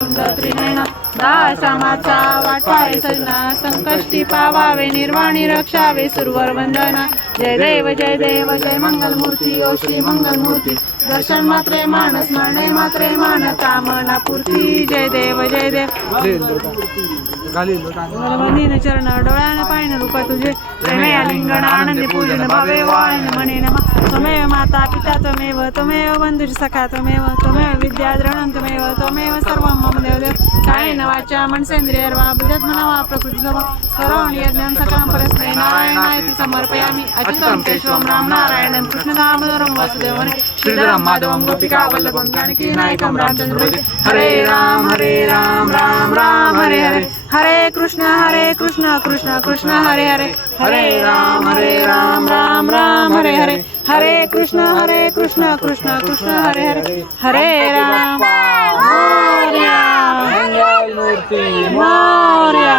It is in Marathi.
त्रिनयना दासामाचा वाटवारे सजना संकष्टी पावावे निर्वाणी रक्षावे सुरवर वंदना जय देव जय मंगल मूर्ती ओ श्री मंगल मूर्ती दर्शन मात्रे मान स्मरणे मात्रे मान कामना पूर्ती जय देव वंदीन चरण डोळ्याने पाहिन रूप तुझे प्रेमया लिंगण आनंदी पूजन भावे वाळन म्हणे नमः त्वमेव माता पिता त्वमेव बंधुः सखा त्वमेव विद्या द्रवणं त्वमेव सर्वं मम देवदेव कायेन वाचा मनसेन्द्रियर्वा बुद्ध्यात्मना वा प्रकृतितो वा करोमि यज्ञं सकलं परस्मै नारायणाय समर्पयामि अच्युतं केशवं रामनारायणं कृष्णदामोदरं वासुदेवं श्रीधरं माधवं गोपिका वल्लभं जानकी नायकं रामचन्द्रं हरे राम राम राम हरे हरे हरे कृष्ण कृष्ण कृष्ण हरे हरे हरे राम राम राम हरे हरे हरे कृष्ण कृष्ण कृष्ण हरे हरे हरे राम मोरया।